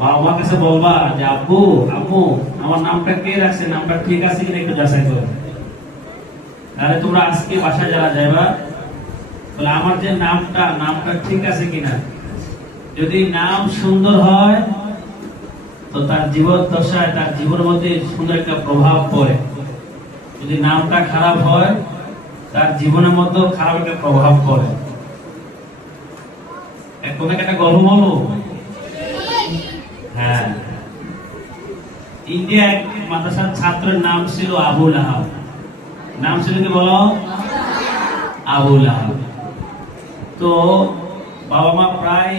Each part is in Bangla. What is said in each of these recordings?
বাবা মার কাছে বলবা যে আব্বু আম্মু আমার নামটা কে রাখছে, নামটা ঠিক আছে কিনা একটু যাচাই করো। তাহলে তোমরা আজকে বাসায় যারা যাইবা বলে আমার যে নামটা ঠিক আছে কিনা। যদি নাম সুন্দর হয় তো তার জীবন দশায় তার জীবনের মধ্যে সুন্দর একটা প্রভাব পড়ে। যদি নামটা খারাপ হয় তার জীবনের মধ্যে খারাপ একটা প্রভাব পড়ে। তোমাকে একটা গল্প বলবো। হ্যাঁ, ইন্ডিয়া এক মাদ্রাসার ছাত্রের নাম ছিল আবুল আহাব। নাম ছিল কি বলো? আবুল আহাব। তো বাবা মা প্রায়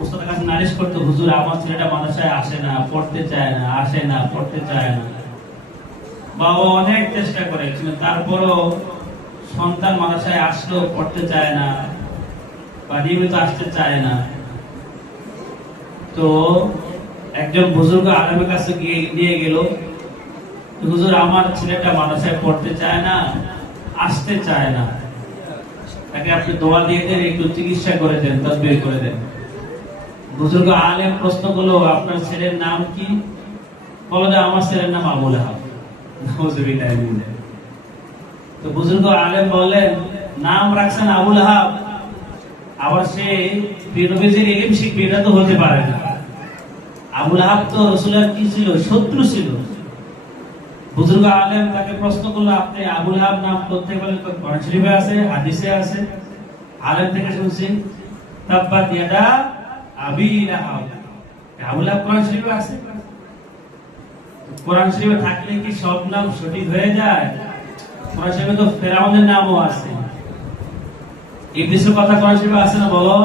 ওস্তাদের কাছে নালিশ করতো, হুজুর আমার ছেলেটা মাদ্রাসায় আসে না, পড়তে চায় না, আসে না, পড়তে চায় না। বাবা অনেক চেষ্টা করে, কিন্তু তারপরও সন্তান মাদ্রাসায় আসলেও পড়তে চায় না বা নিয়মিত আসতে চায় না। তো একজন বুজুর্গ আলেমের কাছে গিয়ে নিয়ে গেল, হুজুর আমার ছেলেটা মাদ্রাসায় পড়তে চায় না, আসতে চায় না, তাকে আপনি দোয়া দিয়ে দেন, একটু চিকিৎসা করে দেন, তাদবির করে দেন। বুজুর্গ আলেম প্রশ্ন করলো, আপনার ছেলের নাম কি? বলো যে আমার ছেলের নাম আবুল আহাব। তো বুজুর্গ আলেম বললেন, নাম রাখছেন আবুল আহাব, আবার সে নবীজির ইলম শিখবে, এটা তো হতে পারে না। আবুল আহাব তো রাসূলের কি ছিল? শত্রু ছিল। বুজুর্গ আলেম তাকে প্রশ্ন করলো, আপনি আবুল আহাব নাম করতে বলেন, কোরআন শরীফে আছে, হাদিসে আছে? আলেম থেকে শুনছি তাব্বাত ইয়াদা আবি লাহাব। আবুল আহাব কোরআন শরীফে আছে? কোরআন শরীফে থাকলে কি সব নাম সঠিক হয়ে যায়? কোরআন শরীফে তো ফেরাউনের নামও আছে, ইবলিসের কথা কোরআন শরীফে আছে না? বলো।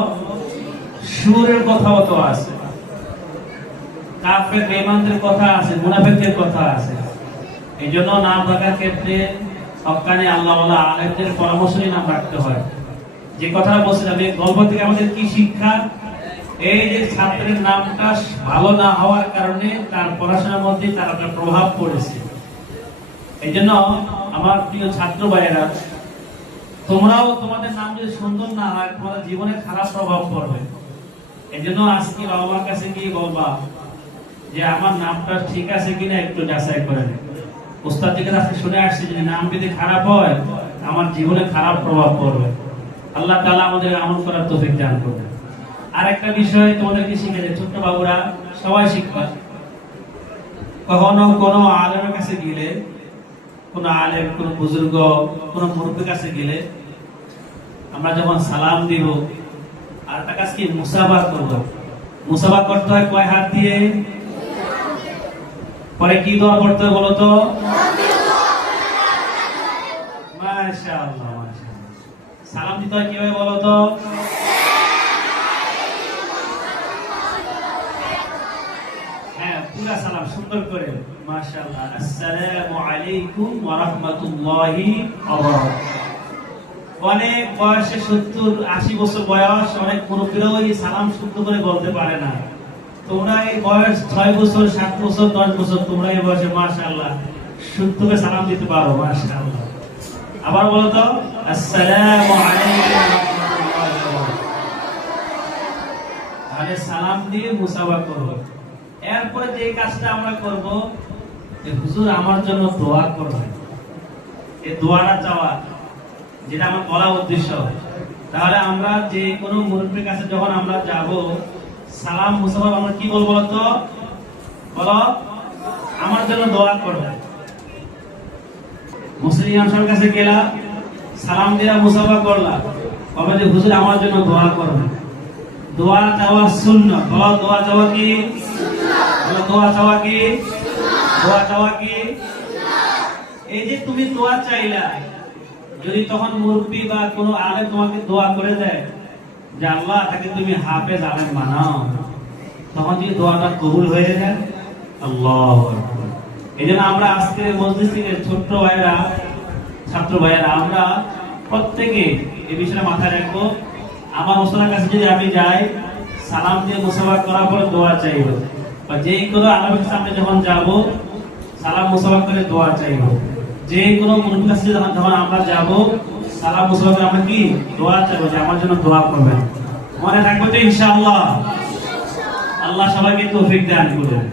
সুরের কথাও তো আছে, কাফের বেঈমানদের কথা আছে, মুনাফিকদের কথা আছে। এইজন্য নাম রাখার ক্ষেত্রে হক্কানি আল্লাহওয়ালা আলেমদের পরামর্শ নিয়ে নাম রাখতে হয়। যে কথাটা বলছিলাম, এই গল্প থেকে আমাদের কি শিক্ষা? এই যে ছাত্রের নামটা ভালো না হওয়ার কারণে তার পড়াশোনার মধ্যে তার একটা প্রভাব পড়েছে। এই জন্য আমার প্রিয় ছাত্র ভাইয়েরা, তোমরাও তোমাদের নাম যদি সুন্দর না হয় তোমাদের জীবনে খারাপ প্রভাব পড়বে। এই জন্য আজকে বাবা মার কাছে গিয়ে বলবা যে আমার নামটা ঠিক আছে কিনা একটু যাচাই করে নেন। ওস্তাদ থেকে আজকে শুনে আসছে যে নাম যদি খারাপ হয় আমার জীবনে খারাপ প্রভাব পড়বে। আল্লাহ তাআলা আমাদের আমল করার তৌফিক দান করবেন। আর একটা বিষয় তোমাদেরকে শিখে দেয়, ছোট্ট বাবুরা সবাই শিখবা। কখনো কোনো আলেমের কাছে গেলে, কোন আলেম, কোন বুজুর্গ, কোন মুরব্বির কাছে গেলে আমরা যখন সালাম দিব আর তার কাছে মুসাফা করব। মুসাফা করতে হয় কয় হাত দিয়ে? পরে কি দোয়া পড়তে হয় বলো তো? মাশাআল্লাহ, মাশাআল্লাহ। সালাম দিতে হয় কিভাবে বলো তো? হ্যাঁ, পুরো সালাম সুন্দর করে, মাশাআল্লাহ। আসসালামু আলাইকুম ওয়া রাহমাতুল্লাহি ওয়া বারাকাতুহু। অনেক বয়সে 70-80 বছর বয়স, অনেক মুরব্বীরাও এই সালাম শুদ্ধ করে বলতে পারে না। তোমরা এই বয়স 6 বছর, 7 বছর, 10 বছর, তোমরা এই বয়সে মাশাআল্লাহ শুদ্ধ করে সালাম দিতে পারো, মাশাআল্লাহ। আবার বলো তো, আসসালামু আলাইকুম ওয়া রাহমাতুল্লাহি ওয়া বারাকাতুহু। তাহলে সালাম দিয়ে মুসাফা করব। এরপরে যে কাজটা আমরা করব, যে হুজুর আমার জন্য দোয়া করবেন, এই দোয়াটা চাওয়া, যেটা আমার বলা উদ্দেশ্য। তাহলে আমরা যে কোনো মুরব্বির কাছে যখন আমরা যাব, সালাম মুসাফা আমরা কি বলবো তো? বলো, আমার জন্য দোয়া করবে। মুসলিম ইমামের কাছে গেলা, সালাম দিয়া মুসাফা করলা, বলবে যে হুজুর আমার জন্য দোয়া করবে। দোয়া চাওয়া সুন্নাত। বলো, দোয়া চাওয়া কি সুন্নাত? বলো, দোয়া চাওয়া কি সুন্নাত? দোয়া চাওয়া কি সুন্নাত? এই যে তুমি দোয়া চাইলা, যদি তখন মুরব্বি বা কোনো আলেম তোমাকে দোয়া করে দেয় যে আল্লাহ তাকে তুমি হাফেজ আলেম বানাও, তখন যদি দোয়াটা কবুল হয়ে যায়, আল্লাহু আকবার। এইজন্য আমরা আজকে মজলিস থেকে ছোট্ট ভাইরা, ছাত্র ভাইরা, আমরা প্রত্যেকে এই বিষয়টা মাথায় রাখবো। আমার ওস্তাদের কাছে যদি আমি যাই, সালাম দিয়ে মুসাফা করার পরে দোয়া চাইব, বা যে কোনো আলেমের সামনে যখন যাব সালাম মুসাফা করে দোয়া চাইব। যে কোনো মুরব্বির কাছে যখন আমরা যাব, সালাম মুসাফা করে আমরা কি দোয়া চাইব যে আমার জন্য দোয়া করবেন। মনে থাকবে তো ইনশাআল্লাহ। আল্লাহ সবাইকে তৌফিক দান করুন।